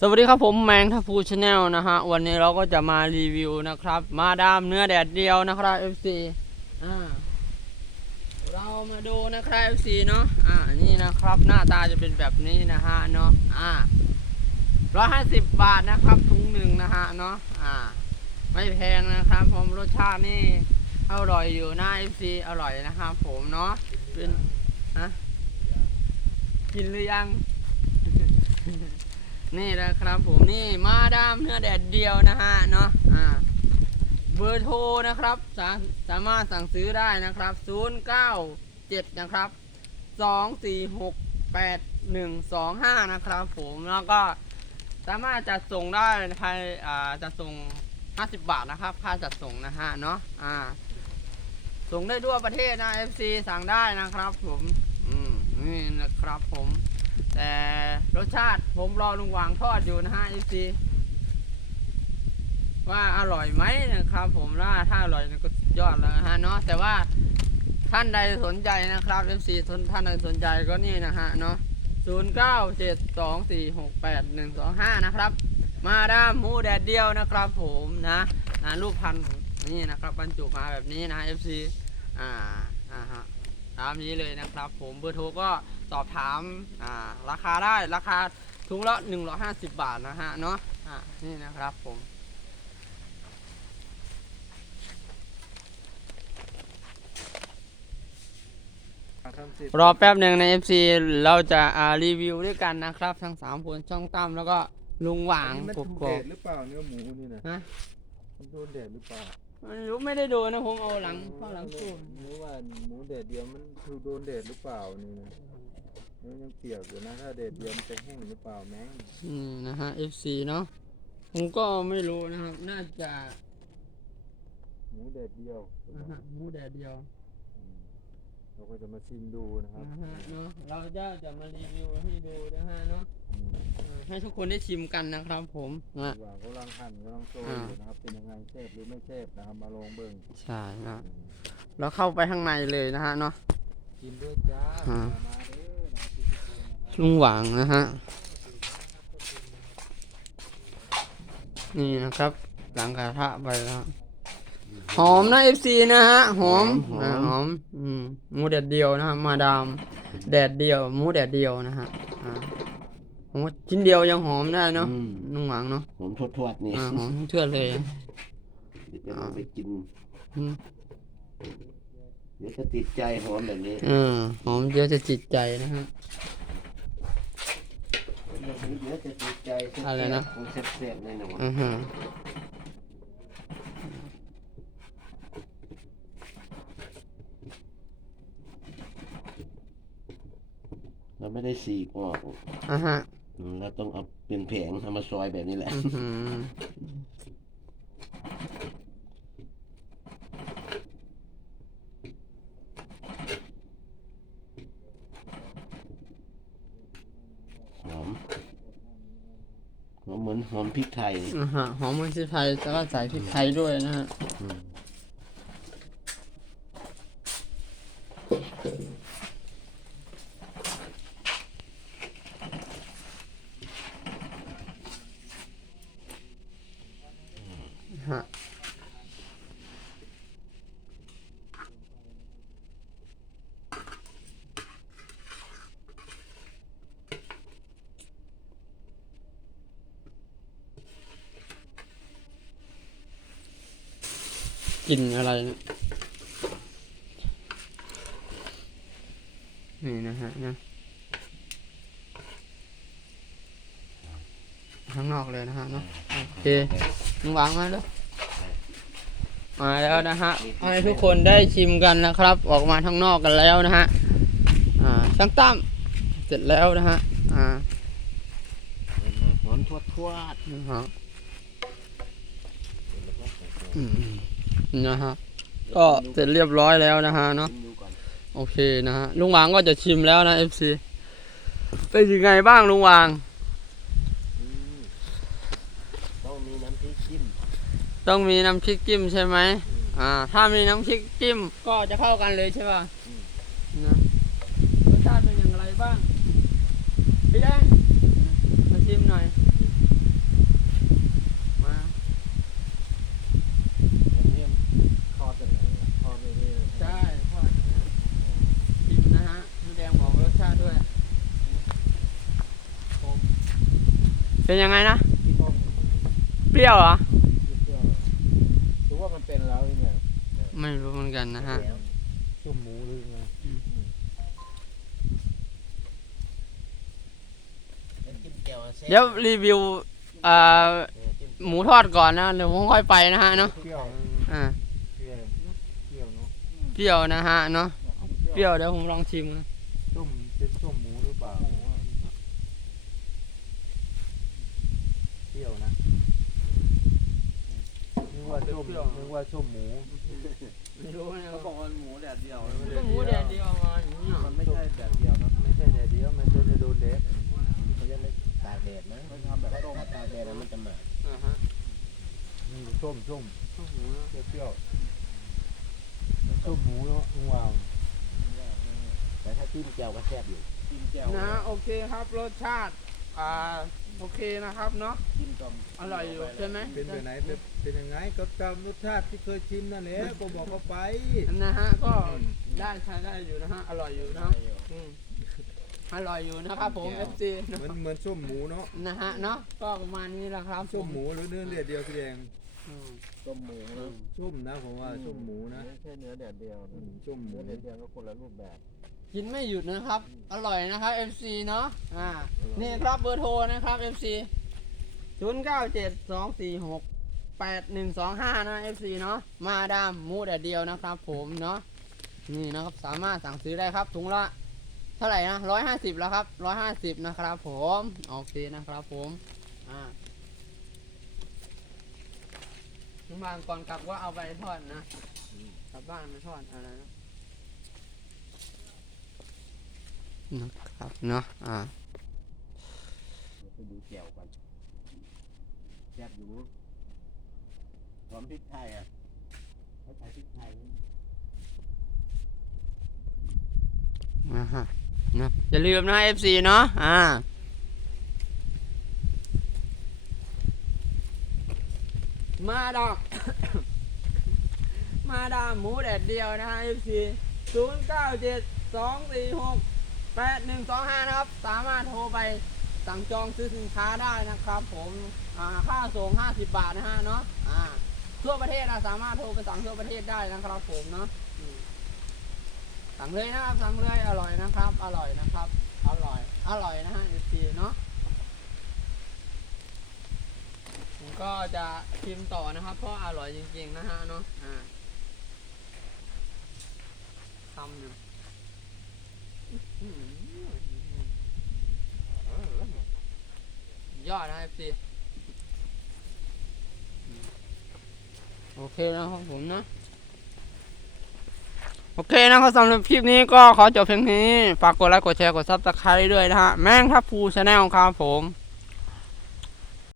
สวัสดีครับผมแมงทัพูชาแนลนะฮะ วันนี้เราก็จะมารีวิวนะครับ มาดามเนื้อแดดเดียวนะครับ FC อ่าเรามาดูนะครับ FC เนาะอ่านี่นะครับ หน้าตาจะเป็นแบบนี้นะฮะเนาะอ่าร้อยห้าสิบบาทนะครับถุงหนึ่งนะฮะเนาะอ่า ไม่แพงนะครับ ผมรสชาตินี่อร่อยอยู่นะ FC อร่อยนะครับผมเนาะเป็นฮะกินหรือยัง นี่แหละครับผมนี่มาดามเนื้อแดดเดียวนะฮะเนาะอ่าเบอร์โทรนะครับสาสามารถสั่งซื้อได้นะครับ 097 นะครับ 246 8125 นะครับผมแล้วก็สามารถจัดส่งได้ภายอ่าจัดส่ง 50 บาทนะครับ ค่าจัดส่งนะฮะเนาะอ่าส่งได้ทั่วประเทศนะ FC สั่งได้นะครับผม อืมนี่นะครับผม แต่รสชาติผมรอลุงหวางทอดอยู่นะฮะ FC ว่าอร่อยไหมนะครับผมว่าถ้าอร่อยก็ยอดแล้วนะฮะเนาะแต่ว่าท่านใดสนใจนะครับ FC ท่านใดสนใจก็นี่นะฮะเนาะ0 9 7 2 4 6 8 1 2 5 นะครับ มาดามหมูแดดเดียวนะครับผมนะนะรูปพันธุ์นี่นะครับบรรจุมาแบบนี้นะ FC อ่าอ่าฮะ ตามนี้เลยนะครับผมเบอร์โทรก็สอบถามอ่าราคาได้ราคาถุงละ150 บาทนะฮะเนาะอ่านี่นะครับผมรอแป๊บหนึ่งใน FC เราจะอ่ารีวิวด้วยกันนะครับ ทั้ง3คนช่องตั้มแล้วก็ลุงหว่างอันนี้มันกถูกกแดอกดหรือเปล่าเนื้อหมูนี่นะฮะมันโดนแดดหรือเปล่า ไม่รู้ไม่ได้ดูนะผมเอาหลังเข้าหลังตู้หรือว่าหมูแดดเดียวมันถูกโดนแดดหรือเปล่านี่นะมันยังเปียกอยู่นะถ้าแดดเดียวมันจะแห้งหรือเปล่าแม่งอืมนะฮะ FC เนาะผมก็ไม่รู้นะครับ น่าจะหมูแดดเดียวนะฮะหมูแดดเดียวอืม เราก็จะมาชิมดูนะครับนะฮะเนาะเราจะจะมารีวิวให้ดูนะฮะเนาะอืมอ่าให้ทุกคนได้ชิมกันนะครับ ผมนะว่ากำลังหั่นกำลังโซยอ่าอยู่นะครับ เป็นยังไงแซ่บหรือไม่แซ่บนะครับมาลองเบิ่งใช่นะอืมเราเข้าไปข้างในเลยนะฮะเนาะ กินด้วยจ้าอ่า มาเด้อนะครับทุกคนนะครับลุงหวางนะฮะ นี่นะครับ หลังกระทะไปแล้ว หอมนะ FC นะฮะหอม อ่าหอมอืมหมูแดดเดียวนะฮะมาดาม แดดเดียวหมูแดดเดียวนะฮะอ่าผมว่าชิ้นเดียวยังหอมได้เนาะอืมลุงหวางเนาะผมทวดทวดๆนี่อ่าหอมเชื่อเลยเดี๋ยวจะเอาไปกิน อืมเดี๋ยวจะติดใจหอมแบบนี้เออหอมเยอะจะจิตใจนะฮะ เดี๋ยวจะติดใจแซ่บๆอะไรนะ คงแซ่บๆแน่นอน อือฮะ เราไม่ได้สีกออกอ่าฮะอืมเราต้องเอาเป็นแผงเอามาซอยแบบนี้แหละอือหือหอมหอมเหมือนหอมพริกไทยอ่าฮะหอมมันสิไทยแล้วก็ใส่พริกไทยด้วยนะฮะ อืม ฮะกลิ่นอะไรเนี่ยนี่นะฮะนะข้างนอกเลยนะฮะเนาะโอเคมึงวางมาด้วย มาแล้วนะฮะให้ทุกคนได้ชิมกันนะครับ ออกมาข้างนอกกันแล้วนะฮะอ่าช่างตั้มเสร็จแล้วนะฮะอ่าหอมทวดทวดนะฮะอืมนะฮะก็เสร็จเรียบร้อยแล้วนะฮะเนาะชิมดูก่อนโอเคนะฮะลุงหวางก็จะชิมแล้วนะ FC เป็นยังไงบ้างลุงหวางอืมต้องมีน้ำพริกจิ้ม ต้องมีน้ำพริกจิ้มใช่ไหมอ่า ถ้ามีน้ำพริกจิ้มก็จะเข้ากันเลยใช่ป่ะรสชาติเป็นอย่างไรบ้างพี่แดงมาชิมหน่อย มาอันนี้ทอดเป็นไงทอดไม่ได้ใช่ทอดชิมนะฮะพี่แดงบอกรสชาติด้วย เป็นยังไงนะ เปรี้ยวเหรอ เป็นแล้วยังไงไม่รู้เหมือนกันนะฮะต้มหมูหรือไงจิ้มแก้วแซ่บเดี๋ยวรีวิวเอ่อหมูทอดก่อนนะเดี๋ยวผมค่อยไปนะฮะเนาะเปรี้ยวอ่าเปรี้ยวเปรี้ยวเนาะเปรี้ยวนะฮะเนาะเปรี้ยวเดี๋ยวผมลองชิมนะ ต้มเป็นต้มหมูหรือเปล่าเปรี้ยวนะนึกว่าต้ มนึกว่าต้มหมูไม่รู้นะเขาบอกว่าหมูแดดเดียวก็หมูแดดเดียวมาอย่างนี้มันไม่ใช่แดดเดียวนะไม่ใช่แดดเดียวมันจะโดนแดดเขาจะไม่ตากแดดนะมันทำแบบต้มถ้าตากแดดแล้วมันจะหมาดอ่าฮะนี่ต้มต้มโอ้โหเปรี้ยวต้มหมูเนาะว้าวแต่ถ้าจิ้มแก้วก็แซ่บอยู่จิ้มแจ่วนะโอเคครับรสชาติ อ่าโอเคนะครับเนาะจิ้มกับอร่อยอยู่ใช่ไหมเป็นแบบไหนเป็นเป็นยังไงก็ตามรสชาติที่เคยชิมนั่นแหละก็บอกเขาไปนะฮะก็ได้ใช้ได้อยู่นะฮะอร่อยอยู่นะครับอืมอร่อยอยู่นะครับผม FC นะเหมือนเหมือนส้มหมูเนาะนะฮะเนาะก็ประมาณนี้แหละครับส้มหมูหรือเนื้อเดียดเดียวสีแดงอืมต้มหมูนะส้มนะผมว่าส้มหมูนะไม่ใช่เนื้อแดดเดียวอืมส้มหมูเนื้อแดดเดียวก็คนละรูปแบบกินไม่หยุดนะครับ อร่อยนะครับ FC เนาะอ่านี่ครับเบอร์โทรนะครับ FC 0 9 7 2 4 6 8 1 2 5 นะ FC เนาะมาดามมูดเดียวนะครับ ผมเนาะนี่นะครับสามารถสั่งซื้อได้ครับถุงละเท่าไหร่นะร้อยห้าสิบแล้วครับร้อยห้าสิบนะครับผมโอเคนะครับผมอ่าทุกบางก่อนกลับว่าเอาไปทอดนะกลับบ้านไปทอดอะไรนะ นะครับเนาะอ่าเดี๋ยวไปดูแก้วกันแซ่บอยู่หอมพริกไทยอะเขาใส่พริกไทยนะฮะนะอย่าลืมนะ FC เนาะอ่ามาดามมาดามหมูแดดเดียวนะฮะ FC 0 9 7 2 4 6 8 1 2 5นะครับ สามารถโทรไปสั่งจองซื้อสินค้าได้นะครับ ผมอ่าค่าส่ง50บบาทนะฮะเนาะอ่าทั่วประเทศนะสามารถโทรไปสั่งทั่วประเทศได้นะครับ ผมเนาะสั่งเลยนะครับสั่งเลยอร่อยนะครับ อร่อยนะครับ อร่อย อร่อยนะฮะเอีซีเนาะผมก็จะชิมต่อนะครับ เพราะอร่อยจริงๆนะฮะเนาะอ่าทำอยู่อื้อหือ ยอดนะเอฟซีโอเคนะครับผมนะ โอเคนะครับสำหรับคลิปนี้ก็ขอจบเพียงนี้ ฝากกดไลค์กดแชร์กดซับสไครต์ด้วยนะฮะ แม่งทับฟูชาแนลครับผม